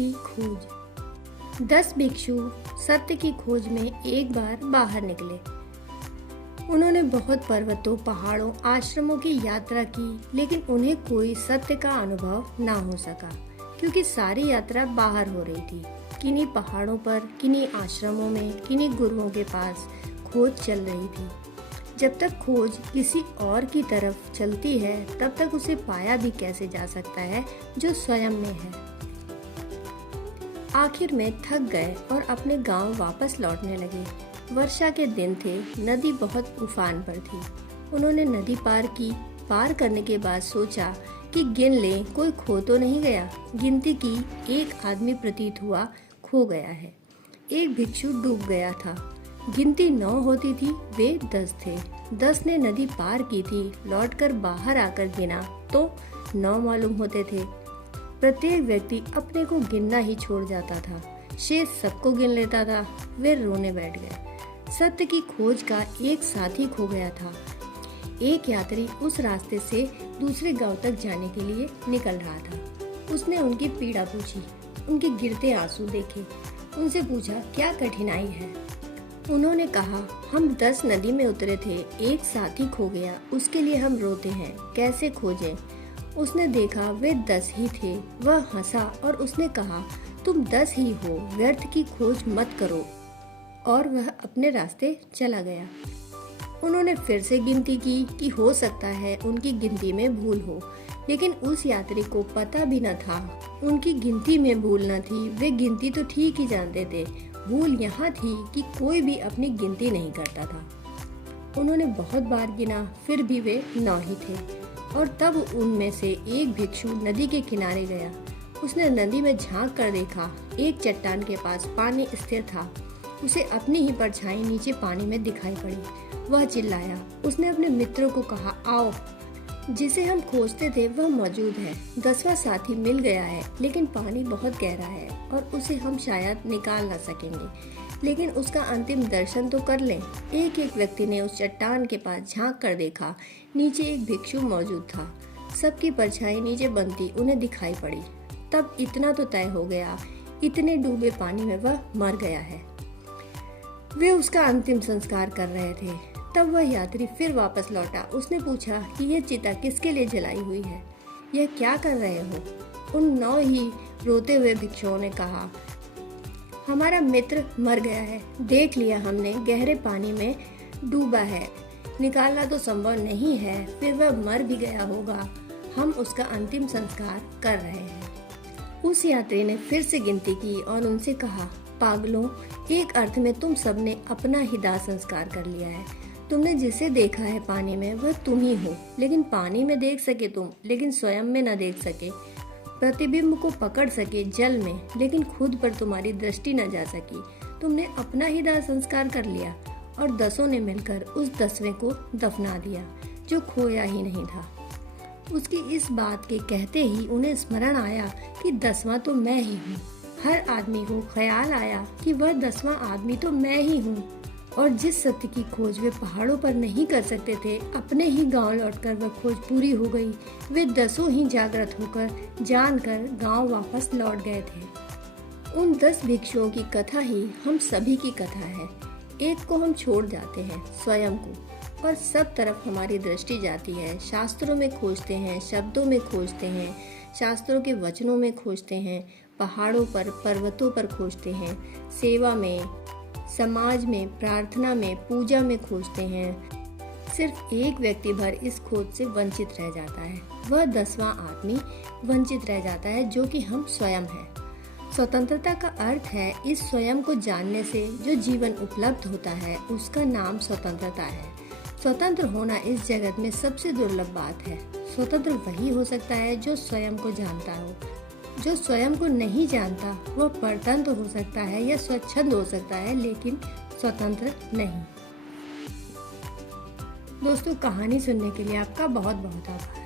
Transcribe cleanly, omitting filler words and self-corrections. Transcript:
की खोज। 10 भिक्षु सत्य की खोज में एक बार बाहर निकले। उन्होंने बहुत पर्वतों, पहाड़ों, आश्रमों की यात्रा की, लेकिन उन्हें कोई सत्य का अनुभव ना हो सका, क्योंकि सारी यात्रा बाहर हो रही थी। किन्हीं पहाड़ों पर, किन्हीं आश्रमों में, किन्हीं गुरुओं के पास खोज चल रही थी। जब तक खोज किसी और की तरफ चलती है, तब तक उसे पाया भी कैसे जा सकता है जो स्वयं में है। आखिर में थक गए और अपने गांव वापस लौटने लगे। वर्षा के दिन थे, नदी बहुत उफान पर थी। उन्होंने नदी पार की। पार करने के बाद सोचा कि गिन लें, कोई खो तो नहीं गया। गिनती की, एक आदमी प्रतीत हुआ खो गया है। एक भिक्षु डूब गया था। गिनती 9 होती थी, वे 10 थे। 10 ने नदी पार की थी। लौटकर बाहर आकर गिना तो 9 मालूम होते थे। प्रत्येक व्यक्ति अपने को गिनना ही छोड़ जाता था। शेष सबको गिन लेता था। वे रोने बैठ गए। सत्य की खोज का एक साथी खो गया था। एक यात्री उस रास्ते से दूसरे गांव तक जाने के लिए निकल रहा था। उसने उनकी पीड़ा पूछी, उनके गिरते आंसू देखे। उनसे पूछा, क्या कठिनाई है? उन्होंने कहा, हम 10 नदी में उतरे थे, एक साथी खो गया, उसके लिए हम रोते हैं, कैसे खोजें? उसने देखा वे 10 ही थे। वह हंसा और उसने कहा, तुम 10 ही हो, व्यर्थ की खोज मत करो। और वह अपने रास्ते चला गया। उन्होंने फिर से गिनती की कि हो सकता है उनकी गिनती में भूल हो, लेकिन उस यात्री को पता भी न था उनकी गिनती में भूल न थी। वे गिनती तो ठीक ही जानते थे, भूल यहाँ थी कि कोई भी अपनी गिनती नहीं करता था। उन्होंने बहुत बार गिना, फिर भी वे 9 ही थे। और तब उनमें से एक भिक्षु नदी के किनारे गया। उसने नदी में झांक कर देखा, एक चट्टान के पास पानी स्थिर था। उसे अपनी ही परछाई नीचे पानी में दिखाई पड़ी। वह चिल्लाया। उसने अपने मित्रों को कहा, आओ, जिसे हम खोजते थे वह मौजूद है। 10वां साथी मिल गया है, लेकिन पानी बहुत गहरा है और उसे हम शायद निकाल ना सकेंगे, लेकिन उसका अंतिम दर्शन तो कर लें। एक एक व्यक्ति ने उस चट्टान के पास झांक कर देखा। नीचे एक भिक्षु मौजूद था। सबकी परछाई नीचे बनती उन्हें दिखाई पड़ी। तब इतना तो तय हो गया, इतने डूबे पानी में वह मर गया है। वे उसका अंतिम संस्कार कर रहे थे। तब वह यात्री फिर वापस लौटा। उसने पूछा कि यह चिता किसके लिए जलाई हुई है, यह क्या कर रहे हो? उन 9 ही रोते हुए भिक्षुओं ने कहा, हमारा मित्र मर गया है, देख लिया हमने, गहरे पानी में डूबा है, निकालना तो संभव नहीं है, फिर वह मर भी गया होगा, हम उसका अंतिम संस्कार कर रहे हैं। उस यात्री ने फिर से गिनती की और उनसे कहा, पागलों, एक अर्थ में तुम सबने अपना ही दाह संस्कार कर लिया है। तुमने जिसे देखा है पानी में वह तुम ही हो, लेकिन पानी में देख सके तुम, लेकिन स्वयं में न देख सके। प्रतिबिंब को पकड़ सके जल में, लेकिन खुद पर तुम्हारी दृष्टि न जा सकी। तुमने अपना ही दाह संस्कार कर लिया और 10 ने मिलकर उस 10वें को दफना दिया जो खोया ही नहीं था। उसकी इस बात के कहते ही उन्हें स्मरण आया कि 10वां तो मैं ही हूँ। हर आदमी को ख्याल आया कि वह 10वां आदमी तो मैं ही हूँ। और जिस सत्य की खोज वे पहाड़ों पर नहीं कर सकते थे, अपने ही गांव लौटकर वह खोज पूरी हो गई। वे 10 ही जागृत होकर जानकर गांव वापस लौट गए थे। उन 10 भिक्षुओं की कथा ही हम सभी की कथा है। एक को हम छोड़ जाते हैं, स्वयं को, और सब तरफ हमारी दृष्टि जाती है। शास्त्रों में खोजते हैं, शब्दों में खोजते हैं, शास्त्रों के वचनों में खोजते हैं, पहाड़ों पर, पर्वतों पर खोजते हैं, सेवा में, समाज में, प्रार्थना में, पूजा में खोजते हैं। सिर्फ एक व्यक्ति भर इस खोज से वंचित रह जाता है। वह 10वां आदमी वंचित रह जाता है, जो कि हम स्वयं हैं। स्वतंत्रता का अर्थ है इस स्वयं को जानने से जो जीवन उपलब्ध होता है, उसका नाम स्वतंत्रता है। स्वतंत्र होना इस जगत में सबसे दुर्लभ बात है। स्वतंत्र वही हो सकता है जो स्वयं को जानता हो। जो स्वयं को नहीं जानता वह परतंत्र हो सकता है या स्वच्छंद हो सकता है, लेकिन स्वतंत्र नहीं। दोस्तों, कहानी सुनने के लिए आपका बहुत बहुत आभार।